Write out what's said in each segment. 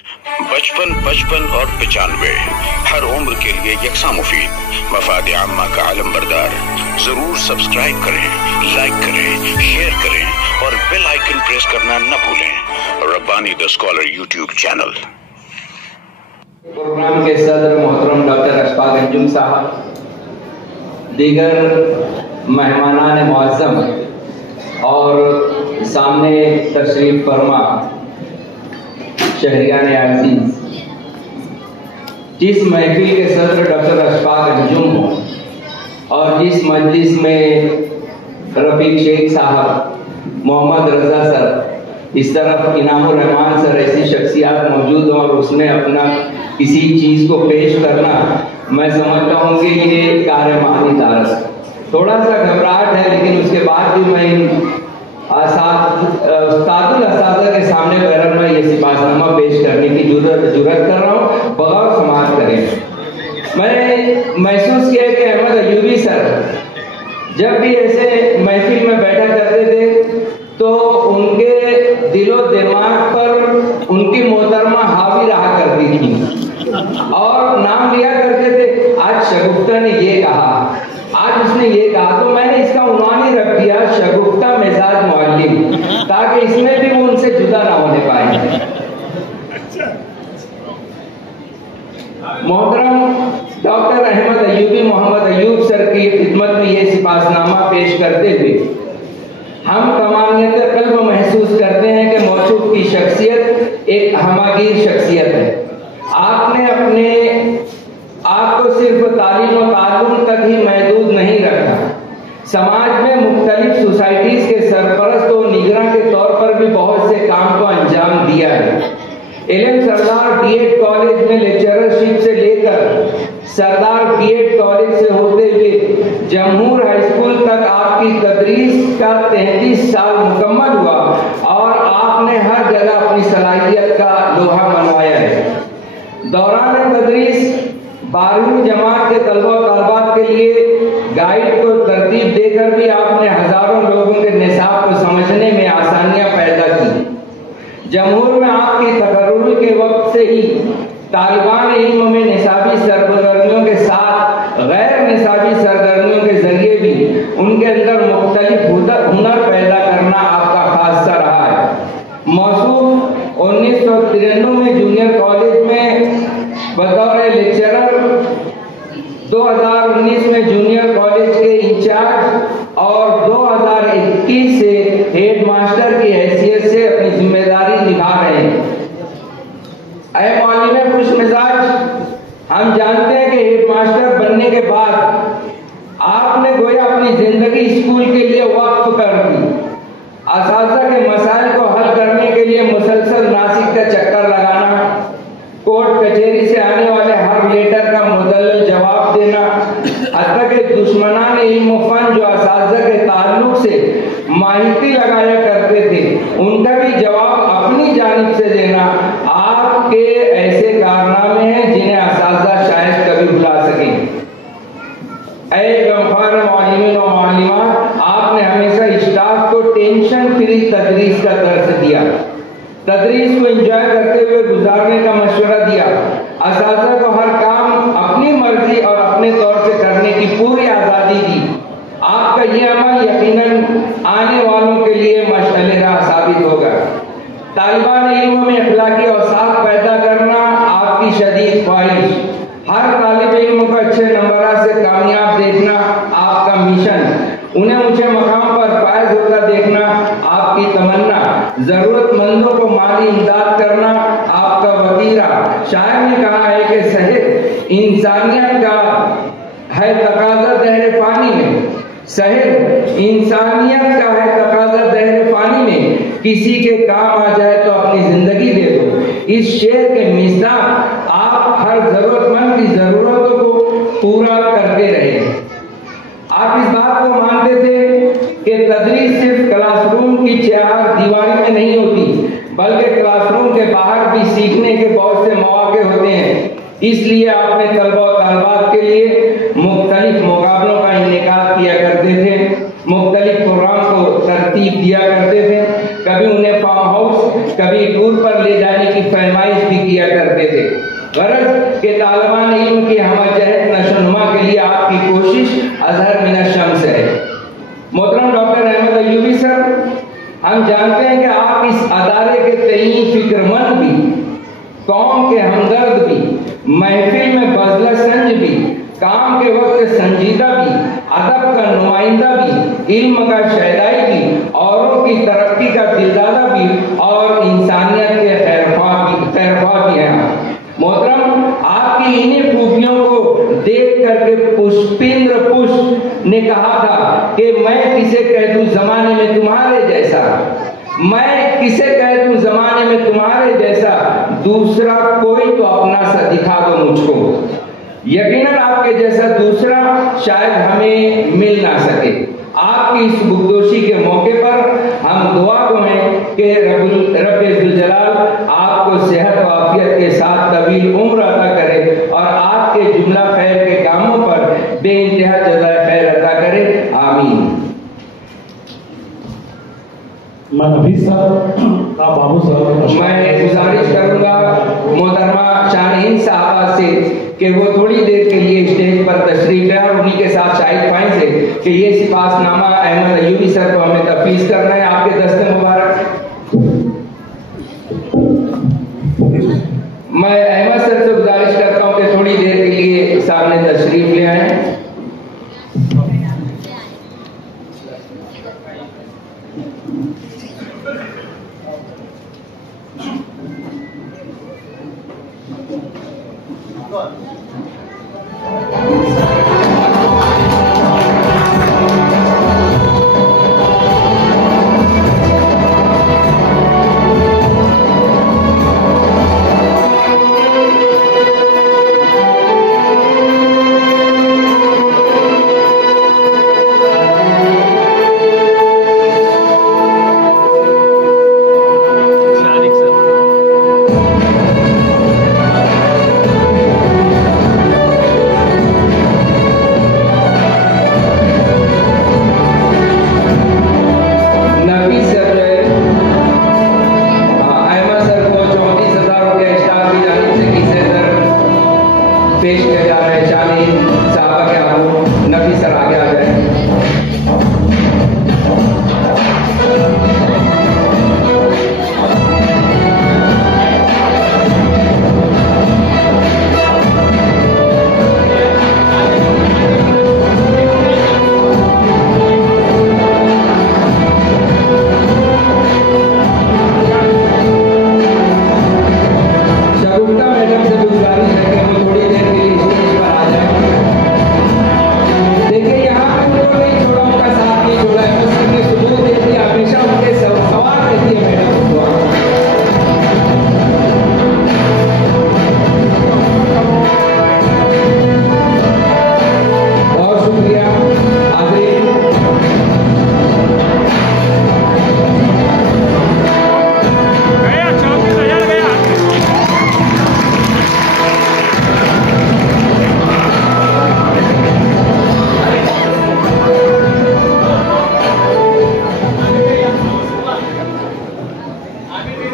55, 55 और 95 हर उम्र के लिए यकसा मुफीद, मफाद आम्मा का आलम बरदार। जरूर सब्सक्राइब करें, लाइक करें, शेयर करें और बेल आइकन प्रेस करना न भूलें। Rabbani the scholar YouTube channel. Program के सदर मोहतरम डॉक्टर अशफाक अंजुम साहब, दीगर मेहमानान मुअज़्ज़म और सामने तशरीफ फरमा शहरियान अज़ीज़, जिस महफिल के सदर डॉक्टर अशफाक अंजुम हो और जिस मजलिस में रफीक शेख साहब, मोहम्मद रजा सर, इस तरफ इनामुर रहमान सर, ऐसी शख्सियात मौजूद हों और उसमें अपना किसी चीज़ को पेश करना, मैं समझता हूँ कि ये कार्य मानी तारस। थोड़ा सा घबराहट है, लेकिन उसके बाद भी मैं उस्तादुल असातिज़ा के सामने बैरन में ये सिपाहीनामा पेश करने की जुर्रत कर रहा हूँ, बगौर समाअत करें। मैंने महसूस किया कि अहमद अयूबी सर जब भी ऐसे महफिल में बैठा करते थे तो उनके दिलो दिमाग पर उनकी मोहतरमा हावी रहा करती थी और नाम लिया करते थे। आज शगुफ्ता ने ये कहा, आज उसने ये कहा, तो मैंने इसका उन्वान ही रख दिया शगुफ्ता मिजाज मुअल्लिम, ताकि इसमें भी वो उनसे जुदा ना होने पाए। मोहतरम डॉक्टर अहमद अयूबी मोहम्मद अयूब सर की खिदमत में ये सिपाहीनामा पेश करते हुए हम तमामियत कल्ब महसूस करते हैं कि मौजूद की शख्सियत एक हमागीर शख्सियत है। आपने अपने आप को सिर्फ तालीम और ताल्लुम तक ही महदूद नहीं रखा, समाज में मुख्तलिफ सोसाइटीज के सरपरस्त और निगरान के तौर पर भी बहुत से काम को अंजाम दिया है। एलएम सरदार बीएड कॉलेज में लेक्चररशिप से लेकर सरदार बीएड कॉलेज से होते हुए जमहूर हाई स्कूल तक आपकी तदरीस का 33 साल मुकम्मल हुआ और आपने हर जगह अपनी सलाहियत का लोहा मनवाया है। दौरान तदरीस 12वीं जमात के तलबा और तलबात के लिए गाइड को तरतीब देकर भी आपने हजारों लोगों के निसाब को समझने में आसानियां पैदा की। जमहूर में आपकी तकर्रुर के वक्त से ही तालिबान इल्म में निसाबी सरगर्मियों के साथ गैर निसाबी सरगर्मियों के जरिए भी उनके अंदर मुख्तलिफ हुनर पैदा करना आपका खासा रहा है। मौसूफ 1993 में जूनियर कॉलेज में बतौर लेक्चरर, 2019 में जूनियर कॉलेज के इंचार्ज और 2021 से हेड मास्टर की हैसियत से अपनी जिम्मेदारी निभा रहे हैं। ऐ मौलिम खुश मिजाज, हम जानते हैं कि हेड मास्टर बनने के बाद आपने गोया अपनी जिंदगी स्कूल के लिए वक्फ कर दी। असातिज़ा के मसाइल को हल करने के लिए मुसलसल नासिक का चक्कर लगाना, कोर्ट कचहरी से आने वाले हर लेटर का मुदल्लल जवाब देना, हत्ता के दुश्मनान इल्म फन जो असातिज़ा के ताल्लुक से माहिती लगाया करते थे, उनका भी जवाब अपनी जानिब से देना आपके ऐसे कारनामे हैं जिन्हें असातिज़ा शायद कभी भुला सकें। ऐ गमखार मौलिमीन और मौलिमात, आपने हमेशा स्टाफ को टेंशन फ्री तदरीस का दर्स दिया, तदरीस को एंजॉय करते हुए गुजारने का मशवरा दिया, असातिज़ा को हर काम अपनी मर्जी और अपने तौर से करने की पूरी आज़ादी दी। आपका ये अमल यकीनन आने वालों के लिए मशअले राह साबित होगा। तालिबान इल्म में अखलाकी औसाफ पैदा करना आपकी शदीद ख्वाहिश, हर तालिब इल्म को अच्छे नंबरात से कामयाब देखना आपका मिशन, उन्हें ऊंचे मकाम पर फायज होता देखना आपकी तमन्ना, जरूरतमंदों को माली इमदाद करना आपका वतीरा। शायर ने कहा है कि सेहत इंसानियत का है तकाजा दहर फानी में, सेहत इंसानियत का है तकाजा दहर फानी में, किसी के काम आ जाए तो अपनी जिंदगी दे दो। इस शेर के मिसदाक आप हर जरूरतमंद की जरूरतों को पूरा करते रहे। आप इस बात को मानते थे कि तदरीस सिर्फ क्लासरूम की चार दीवारी में नहीं होती, बल्कि क्लासरूम के बाहर भी सीखने के बहुत से मौके होते हैं। इसलिए आपने तलबा और तलबात के लिए मुख्तलिफ मुकाबलों का इनेकाद किया करते थे, मुख्तलिफ प्रोग्राम को तरतीब दिया करते थे, कभी उन्हें फार्म हाउस, कभी टूर पर ले जाने की फरमाइश भी किया करते थे। गरज के तालिबान इल्म की हमजहत नशोनुमा के लिए आपकी कोशिश अजहर मिनश शम्स है। मोहतरम डॉक्टर अहमद अय्यूबी सर, हम जानते हैं कि आप इस अदारे के तयीन फिक्रमंद भी, कौम के हमदर्द भी, महफिल में बज़ला संज भी, काम के वक्त संजीदा भी, अदब का नुमाइंदा भी, इल्म का शहदाई भी, औरों की तरक्की का दिलदादा भी और इंसानियत के खैरख्वाह भी हैं। मोहतरम, आपकी इन्हीं खूबियों को देख करके पुष्पेंद्र पुष्प ने कहा था कि मैं किसे कह दूं जमाने में तुम्हारे जैसा, मैं किसे कह दूं जमाने में तुम्हारे जैसा, दूसरा कोई तो अपना सा दिखा दो मुझको। यकीनन आपके जैसा दूसरा शायद हमें मिल ना सके। आपकी इस बुगदोशी के मौके पर हम दुआ को हैं कि रब्बुल जलाल आपको सेहत व आफियत के साथ तवील उम्र अता करे और आपके जुमला खैर के कामों पर बेइंतहा जज़ाए खैर अता करे। आमीन। मैं नफीस साहब का बाबू साहब, मैं गुजारिश करूंगा मोहतरमा शाहीन साहबा से कि वो थोड़ी देर के लिए स्टेज पर तशरीफ ले और उन्हीं के साथ शाहिद फाइन से कि ये सिपासनामा अहमद अय्यूबी सर को हमें तफवीज़ करना है। आपके दस्ते मुबारक। मैं अहमद सर से गुजारिश करता हूं कि थोड़ी देर के लिए सामने तशरीफ ले आए। पेश किया जा रहा है। शाहीन साहबा के हाथों नफी सर आगे आ जाए।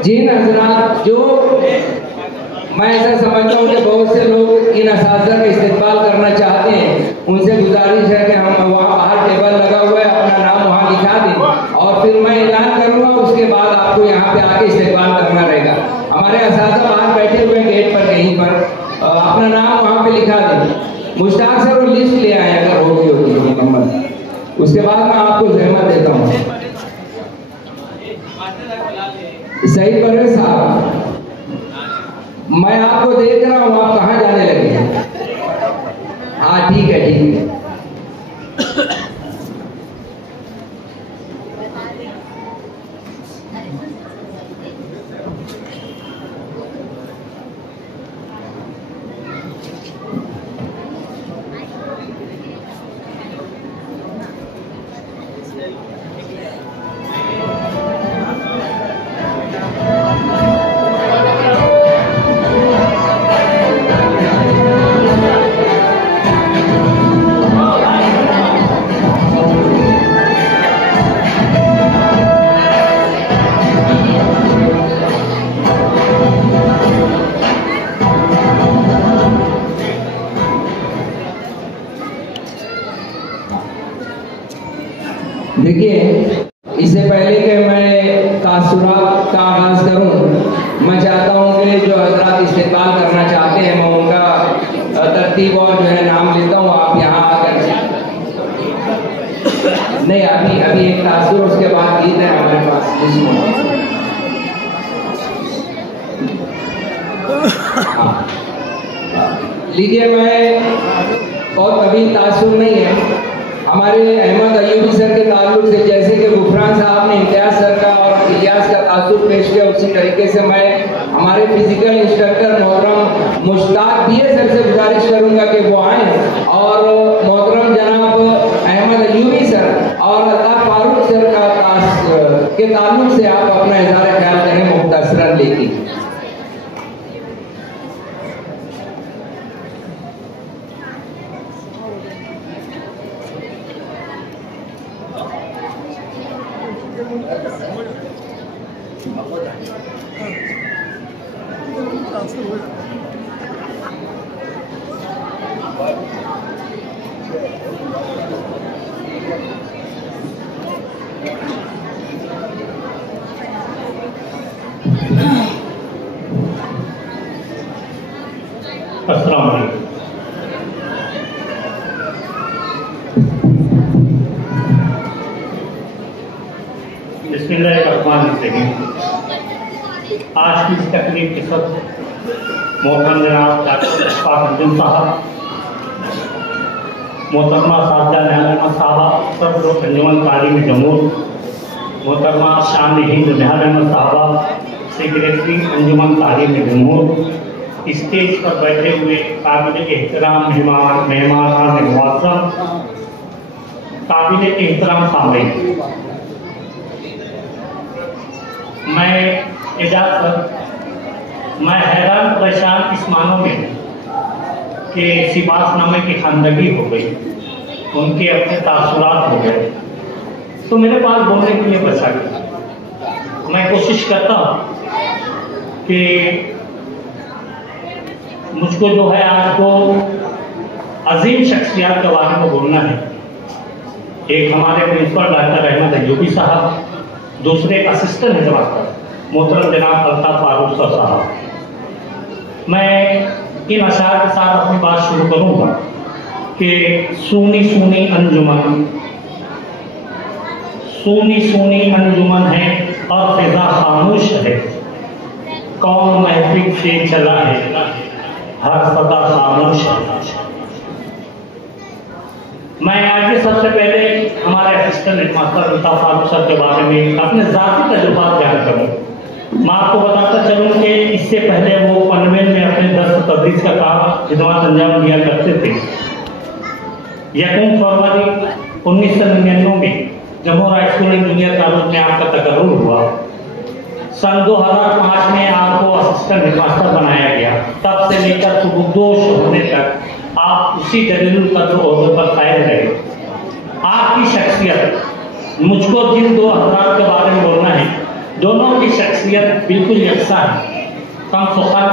जी हज़रात, जो मैं ऐसा समझता हूँ कि बहुत से लोग इन असातिज़ा का इस्तेमाल करना चाहते हैं, उनसे गुजारिश है कि हम वहाँ बाहर टेबल लगा हुआ है, अपना नाम वहाँ लिखा दें और फिर मैं ऐलान करूँगा, उसके बाद आपको यहाँ पे आके इस्तेमाल करना रहेगा। हमारे असातिज़ा बाहर बैठे हुए गेट पर कहीं पर, अपना नाम वहाँ पे लिखा दें। मुश्ताक सर वो लिस्ट ले आए अगर होगी मुकम्मल, उसके बाद मैं आपको ज़हमत देता हूँ। सही परवेज साहब, मैं आपको देख रहा हूँ, आप कहाँ जाने लगे? हाँ ठीक है, ठीक है। देखिए, इससे पहले कि मैं तासुरात का आगाज करूं, मैं चाहता हूं कि जो हजरात इस्तेमाल करना चाहते हैं मैं उनका तरतीब और जो है नाम लेता हूं। आप यहाँ आकर नहीं, अभी एक तासुर, उसके बाद गीत है हमारे पास। लीजिए, मैं बहुत तवील तासुर नहीं है। हमारे अहमद अयूबी सर के ताल्लुक से जैसे कि गुफरान साहब ने इम्तियाज सर का और इलियास का तासुर पेश किया, उसी तरीके से मैं हमारे फिजिकल इंस्ट्रक्टर मोहतरम मुश्ताक बीए सर से गुजारिश करूंगा कि वो आए और मोहतरम जनाब अहमद अयूबी सर और अल्ताफ फारूक सर के ताल्लुक से आप अपना इज़हार ख्याल करें मुख्तसरन लेके। अस्सलाम वालेकुम। बिस्मिल्लाहिर्रहमानिर्रहीम। आज की इस तकरीब के सब मोहतरम जनाब डॉक्टर अशफाक अंजुम साहब, मोहतरमा सादा नहल साहबा, सब अंजुमन तालीम जमूर, मोहतरमा शान हिंद नहल साहबा, सेक्रेटरी अंजुमन तालीम जमूर, स्टेज पर बैठे हुए काबिल एहतराम मेहमान मुअज़्ज़म, काबिल एहतराम सामईन, मैं हैरान परेशान इस मानों में कि सिबास नामे की खानदगी हो गई, उनके अपने तासुरात हो गए, तो मेरे पास बोलने के लिए बचा गया। मैं कोशिश करता हूँ कि मुझको जो है आज तो अजीम शख्सियत के बारे में बोलना है। एक हमारे प्रिंसिपल डॉक्टर अहमद अयूबी साहब, दूसरे असिस्टेंट हेडमास्टर मोहतरम जनाब अल्ताफ फारूक साहब। मैं इन अशार के साथ अपनी बात शुरू करूंगा कि सूनी सूनी अंजुमन है और फिजा खामोश है, कौन महफिल से चला है हर सदा खामोश है। मैं आगे सबसे पहले हमारे असिस्टेंट हेडमास्टर अल्ताफ फारूक साहब के बारे में अपने ज़ाती तजुर्बात बयान करूँ। मैं आपको बताता चलूँ कि इससे पहले वो पनवेल में अपने दर्स तदरीस का काम खिदमत अंजाम दिया करते थे। 1 फरवरी 1999 में जमहूर हाई स्कूल इंजीनियर कॉलेज में आपका तकर्रुर हुआ। सन 2005 में आपको असिस्टेंट हेडमास्टर बनाया गया। तब से लेकर सुबुदोश होने तक आप उसी दलीलुल कद्र ओहदे पर कायम रहे। आपकी शख्सियत, मुझको जिन दो हजरात के बारे में बोलना है, दोनों की शख्सियत बिल्कुल यकसा है, कम सुखन,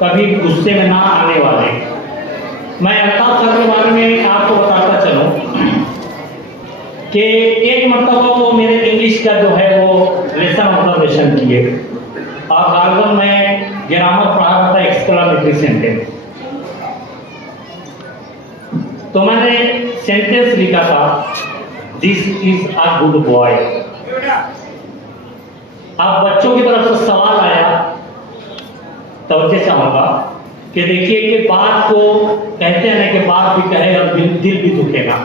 कभी गुस्से में ना आने वाले। मैं अल्ताफ सर के बारे में आपको बताता चलूँ कि एक मरतबा वो मेरे इंग्लिश का जो है वो लेसन ऑब्जर्वेशन किए और गार्डन में ग्रामर पढ़ा रहा था एक्सक्लामेटरी सेंटेंस। तो मैंने सेंटेंस लिखा था, this is a good boy. अब बच्चों की तरफ से सवाल आया, तवज्जो चाहूंगा कि देखिए कि बात को कहते हैं ना कि बात भी कहे और दिल भी दुखेगा।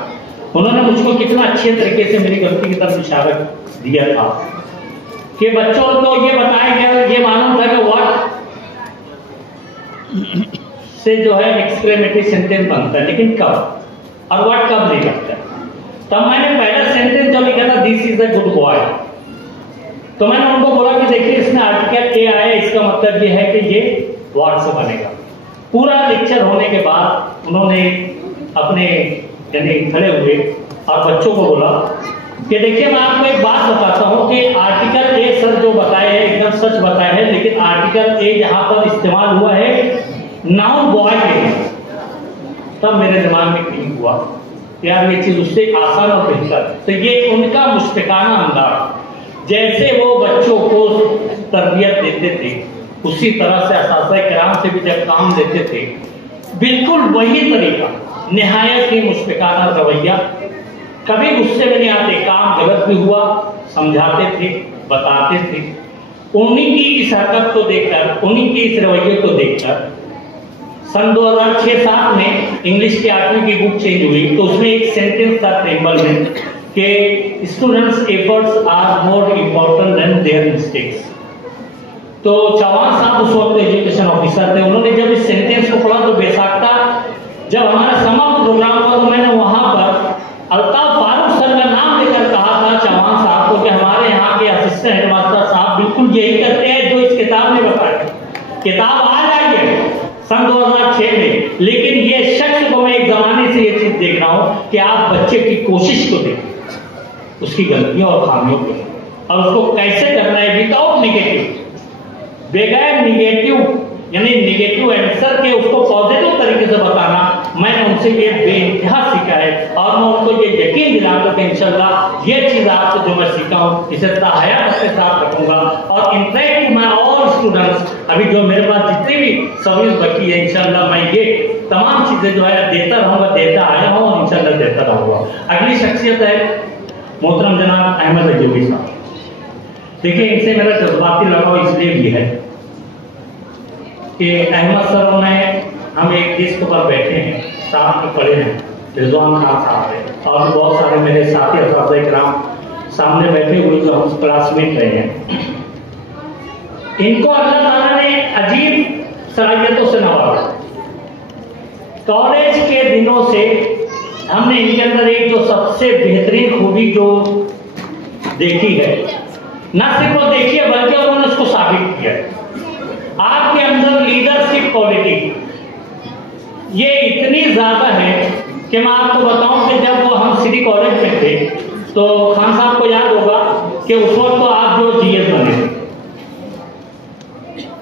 उन्होंने मुझको कितना अच्छे तरीके से मेरी गलती की तरफ इशारा दिया था कि बच्चों को ये बताया गया, ये मालूम था कि व्हाट से जो है एक्सक्लेमेटरी सेंटेंस बनता है, लेकिन कब और व्हाट कब नहीं बनता। तब मैंने पहला सेंटेंस जो लिखा था, this is a good boy, तो मैंने उनको बोला कि देखिए इसमें आर्टिकल ए आया, इसका मतलब ये है कि ये व्हाट से बनेगा। पूरा लेक्चर होने के बाद उन्होंने अपने यानी खड़े हुए और बच्चों को बोला कि देखिए मैं आपको एक बात बताता हूं कि आर्टिकल ए सर जो बताए हैं एकदम सच बताए हैं, लेकिन आर्टिकल ए यहां पर इस्तेमाल हुआ है नाउन बॉय के लिए। तब मेरे दिमाग में क्लिक हुआ यार ये चीज उससे आसान और बेहतर। तो ये उनका मुश्फिकाना अंदाज, जैसे वो बच्चों को तरबियत देते थे उसी तरह से असातिज़ा किराम से भी जब काम देते थे, बिल्कुल वही तरीका, निहायत ही मुश्फिकाना रवैया, कभी गुस्से में नहीं आते, काम गलत भी हुआ समझाते थे, बताते थे। उन्हीं की इस हरकत को देखकर, उन्हीं के इस रवैये को देखकर सन 2006-7 में इंग्लिश की 8वीं की बुक चेंज हुई, तो उसमें एक सेंटेंस था टेबल में कि students efforts are more important than their mistakes. तो चौहान साहब उस वक्त एजुकेशन ऑफिसर थे, उन्होंने जब इस सेंटेंस को पढ़ा तो बेसाख्ता जब हमारा समाप्त प्रोग्राम हुआ तो मैंने वहां पर अल्ताफ फारूक सर का नाम लेकर कहा था चौहान साहब को कि हमारे यहाँ के असिस्टेंट हेडमास्टर साहब बिल्कुल यही करते हैं जो इस किताब में बताया। किताब आ जाइए सन 2006 में, लेकिन ये शख्स को मैं एक जमाने से ये चीज देख रहा हूं कि आप बच्चे की कोशिश को देखें, उसकी गलतियों और खामियों को, और उसको कैसे करना है विदाउट निगेटिव, बगैर निगेटिव यानी निगेटिव आंसर के उसको पॉजिटिव तरीके से बताना। मैंने उनसे ये बेइंतहा सीखा है और मैं उनको ये यकीन दिलाता हूं कि इंशाल्लाह ये चीज आपसे जो मैं सीखा हूं इसे ताहयात अपने साथ रखूंगा और इंटरेक्ट मैं और स्टूडेंट्स अभी जो मेरे पास जितनी भी सर्विस बची है इंशाल्लाह मैं ये तमाम चीजें जो है देता रहूंगा, देता आया हूं और इंशाल्लाह देता रहूंगा। अगली शख्सियत है मोहतरम जनाब अहमद रजौवी साहब। देखिए इनसे मेरा जज्बाती लगाव इसलिए भी है कि अहमद सर ने हम एक डिस्क पर बैठे हैं, साथ में खड़े हैं, रिजवान खान साहब है और बहुत सारे मेरे साथी असातिज़ा किराम सामने बैठे हुए जो हम क्लासमेट रहे हैं। इनको अल्लाह ताला ने अजीब सलाहियतों से नवाजा। कॉलेज के दिनों से हमने इनके अंदर एक जो सबसे बेहतरीन खूबी जो देखी है, न सिर्फ वो देखी है बल्कि उन्होंने उसको साबित किया है। आपके अंदर लीडरशिप क्वालिटी ये इतनी ज्यादा है कि मैं आपको बताऊं कि जब वो हम सिटी कॉलेज में थे तो खान साहब को याद होगा कि उस वक्त तो आप जो जीएस बने थे।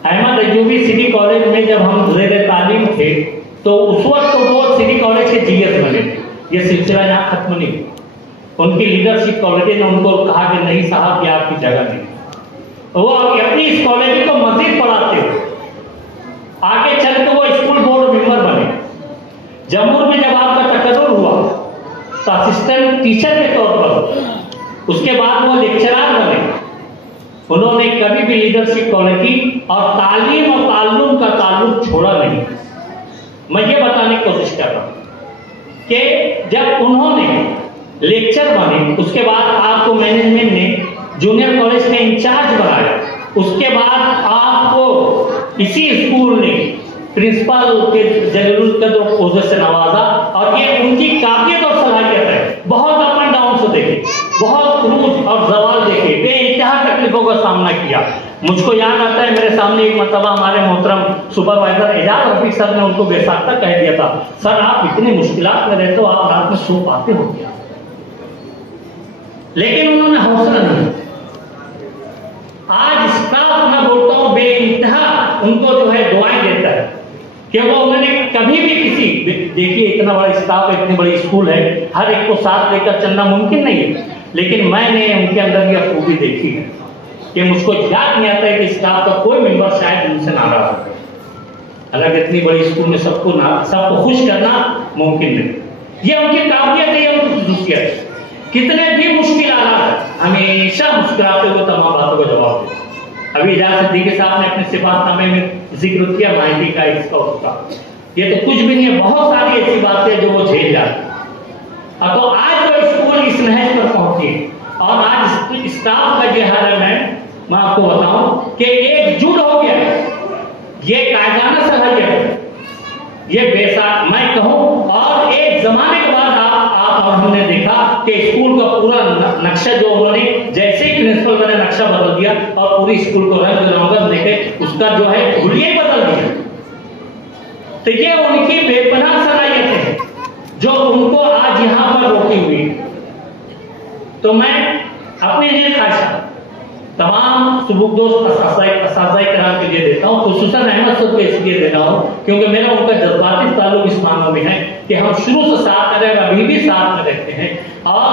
अहमद रजौवी सिटी कॉलेज में जब हम ज़ेरे तालीम थे तो उस वक्त तो वो सिटी कॉलेज के जीएस बने थे। ये सिलसिला यहाँ खत्म नहीं, उनकी लीडरशिप क्वालिटी ने उनको कहा कि नहीं साहब ये आपकी जगह नहीं। वो अपनी इस क्वालिटी को मजीद बढ़ाते हुए आगे चल के वो स्कूल बोर्ड मेंबर बने। जम्मू में जब आपका तकर्रुर हुआ तो असिस्टेंट टीचर के तौर पर, उसके बाद वो लेक्चरर बने। उन्होंने कभी भी लीडरशिप क्वालिटी और तालीम और ताल्लुम का ताल्लुक छोड़ा नहीं। मैं ये बताने की कोशिश कर रहा हूं कि जब उन्होंने लेक्चर बने उसके बाद आपको मैनेजमेंट ने जूनियर कॉलेज का इंचार्ज बनाया, उसके बाद आपको इसी स्कूल ने प्रिंसिपल के जलीलुल कद्र ओहदे से नवाजा और ये उनकी काबिलियत और सलाहियत है। बहुत अप एंड डाउन से देखे, बहुत उरूज और जवाल देखे, बेइंतहा तकलीफों का सामना किया। मुझको याद आता है मेरे सामने एक मरतबा हमारे मोहतरम सुपरवाइजर एजाज रफीक सर ने उनको बेसाख्ता कह दिया था, सर आप इतनी मुश्किलात में रहते हो, आप रात में सो पाते हो क्या? लेकिन उन्होंने हौसला नहीं। आज स्टाफ मैं बोलता हूं बेइंतहा उनको जो है दुआएं देता है कि वो उन्होंने कभी भी किसी, देखिए इतना बड़ा स्टाफ है, इतनी बड़ी स्कूल है, हर एक को साथ लेकर चलना मुमकिन नहीं है, लेकिन मैंने उनके अंदर यह खूबी देखी है कि मुझको याद नहीं आता है कि स्टाफ का कोई मेंबर शायद उनसे नाराज हो। हालांकि इतनी बड़ी स्कूल में सबको खुश करना मुमकिन नहीं, ये उनकी काबिलियत है, ये उनकी खसूसियत है। कितने भी मुश्किल हालात हमेशा मुस्कुराते हुए तमाम बातों का जवाब देते। अभी इजाज़ सिद्दीकी साहब ने अपने सिफातनामे में जिक्र किया माहिती का, इसका उसका, ये तो कुछ भी नहीं है, बहुत सारी ऐसी बातें जो वो झेल जाते। अब तो आज वो स्कूल इस नहज पर पहुंची और आज स्टाफ का जो हाल है मैं आपको बताऊं कि एकजुट हो गया है, ये कायदाना सलाहियत है, ये बेसाख मैं कहूं। और एक जमाने के बाद आप हमने देखा कि स्कूल का पूरा नक्शा जो उन्होंने जैसे ही प्रिंसिपल बने नक्शा बदल दिया और पूरी स्कूल को रंग रंगत देके उसका जो है हुलिया बदल दिया। तो ये उनकी बेपनाह सलाहियत है जो उनको आज यहां पर रोकी हुई। तो मैं अपनी ये ख्वाहिश तमाम सुबुकदोस्त असातिज़ा कराम के लिए देता हूँ, खुसूसन अहमद सर को इसलिए दे रहा हूँ क्योंकि मेरा उनका जज्बाती ताल्लुक इस मामले में है कि हम शुरू से साथ में रहे, अभी भी साथ में रहते हैं। और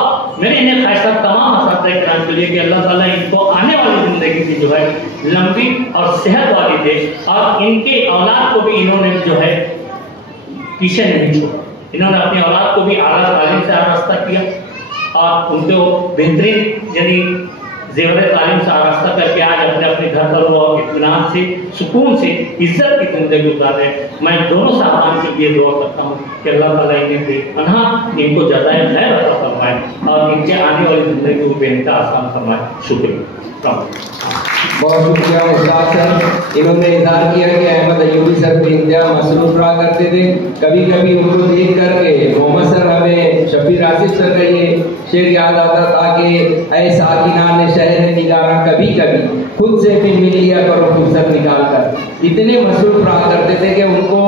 मेरे इन्हें ख्वाहिशात तमाम असातिज़ा कराम के लिए कि अल्लाह ताला इनको आने वाली जिंदगी की जो है लंबी और सेहत वाली दे, और इनके औलाद को भी इन्होंने जो है पीछे नहीं छोड़ा। इन्होंने अपनी औलाद को भी आला तालीम से आरास्ता किया और उनको बेहतरीन यानी जेवर तालीम से आरास्ता करके आज अपने अपने घर पर वो इत्मीनान से, सुकून से, इज्जत की जिंदगी गुजारे। मैं दोनों साहबान के लिए दुआ करता हूँ कि अल्लाह ताला इन्हें बेपनाह इनको जज़ाए खैर अता फरमाए और इनके आने वाली जिंदगी को बेहतर आसान फरमाए। शुक्रिया। बहुत शुक्रिया उस्ताद सर। इन्होंने इज़हार किया कि अहमद अयूबी सर भी इंतहा मसरूफ रहा करते थे। कभी कभी उनको देख करके मोहम्मद सर हमें शफीर आसिफ सर का ये शेर याद आता था कि ऐ साकिना ने शहर निगारा कभी कभी खुद से भी मिल लिया करो फुर्सत निकाल कर। इतने मसरूफ रहा करते थे कि उनको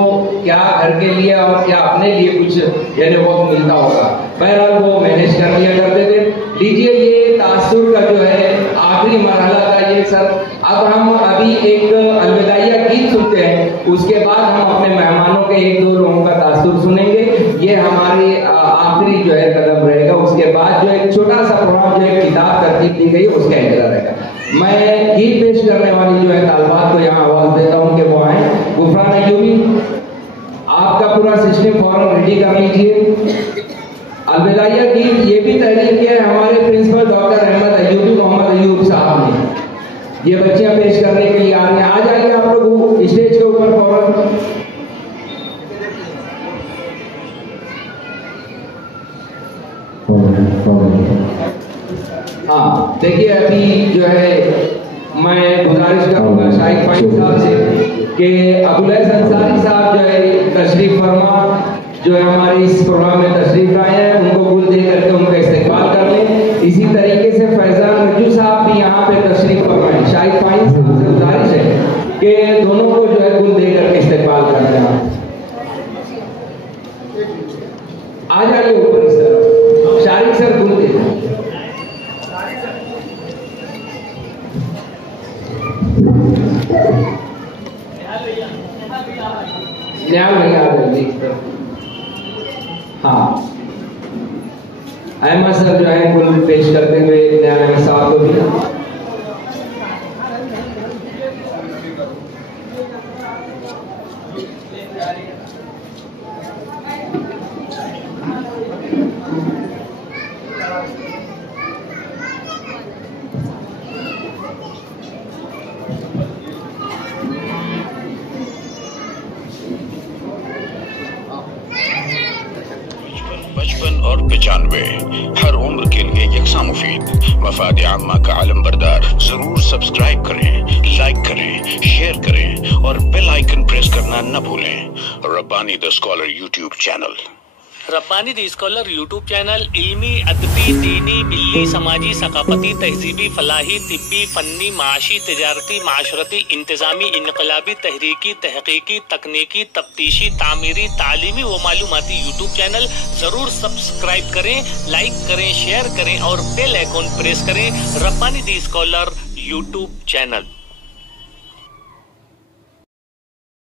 क्या घर के लिए और क्या अपने लिए कुछ यानी वक्त मिलता होगा, बहरहाल वो मैनेज कर लिया करते थे। लीजिए ये तासुर का जो है आखिरी मरहला था ये सर। अब हम अभी एक अलविदाइया गीत सुनते हैं, उसके बाद हम अपने मेहमानों के एक दो लोगों का तासुर सुनेंगे। ये हमारी आखिरी जो है कदम रहेगा। उसके बाद जो एक छोटा सा प्रोग्राम जो है किताब तरतीब दी गई उसका इंतजार रहेगा। मैं गीत पेश करने वाली जो है तालबात को यहाँ आवाज देता हूँ कि वो आए। गुफरान अयूबी आपका पूरा सिस्टम फौरन रेडी कर लीजिए। अलविदाइया गीत ये भी तहरीर किया है हमारे प्रिंसिपल डॉक्टर अहमद अयूबी मोहम्मद अयूब साहब ने। ये बच्चियां पेश करने के लिए आ रहे हैं। आ जाइए आप लोग स्टेज के ऊपर फौरन। हाँ देखिए अभी जो है मैं गुजारिश करूंगा शाहिद फाइज साहब से कि अबुल अंसारी साहब जो है तशरीफ फरमा जो है हमारे इस प्रोग्राम में तशरीफ लाए हैं, उनको गुल दे करके उनका इस्तेमाल कर लें। इसी तरीके से फैजान रज्जू साहब भी यहाँ पे तशरीफ फरमाएं। शाहिद फाइज साहब से गुजारिश है कि दोनों को जो है गुल दे करके इस्तेमाल कर लें। आ जाइए ऊपर इस तरफ। शारिक सर गुल दे न्याय नहीं आ रही। हाँ अहमद सर जो है गुल पेश करते हुए न्याय साहब को भी। बचपन और 95 हर उम्र के लिए यकसा मुफीद। मफाद आम्मा का आलम बरदार। जरूर सब्सक्राइब करें, लाइक करें, शेयर करें और बेल आइकन प्रेस करना न भूलें। Rabbani the scholar YouTube channel. Rabbani the scholar YouTube channel इल्मी, अदबी, दीनी, मिल्ली, समाजी, सकाफती, तहजीबी, फलाही, तिब्बी, फन्नी, माशी, तिजारती, माशरती, इंतजामी, इनकलाबी, तहरीकी, तहकीकी, तकनीकी, तफ्तीशी, तामीरी, तालीमी व मालूमाती यूट्यूब चैनल जरूर सब्सक्राइब करें, लाइक करें, शेयर करें और बेल आइकन प्रेस करें। Rabbani the scholar YouTube channel.